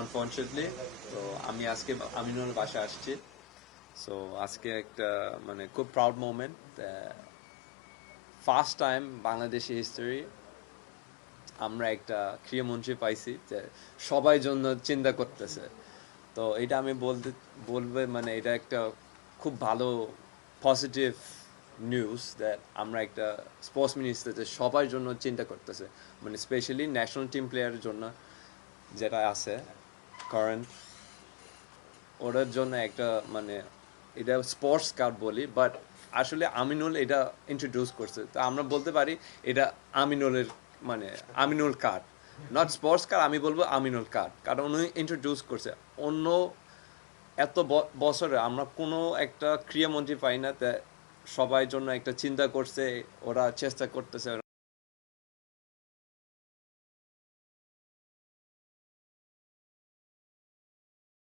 Unfortunately তো আমি আজকে আমিনুল বাসায় আসছি। সো আজকে একটা মানে খুব proud moment. First time Bangladeshi history আমরা একটা ক্রীড়ামন্ত্রী পাইছি যে সবাই জন্য চিন্তা করতেছে। তো এটা আমি বলবে মানে এটা একটা খুব ভালো পজিটিভ নিউজ দ্যাট আমরা একটা স্পোর্টস মিনিস্টার যে সবার জন্য চিন্তা করতেছে, মানে স্পেশালি ন্যাশনাল টিম প্লেয়ারের জন্য যেটা আছে কারেন্ট, ওদের জন্য একটা মানে এটা স্পোর্টস কার্ড বলি, বাট আসলে আমিনুল এটা ইন্ট্রোডিউস করছে, তো আমরা বলতে পারি এটা আমিনুলের মানে Aminul card, not sports card, আমি বলবো আমিনুল কার্ড, কারণ উনি ইন্ট্রোডিউস করছে। অন্য এত বছরে আমরা কোনো একটা ক্রীড়ামন্ত্রী পাই না, সবাই জন্য একটা চিন্তা করছে, ওরা চেষ্টা করতেছে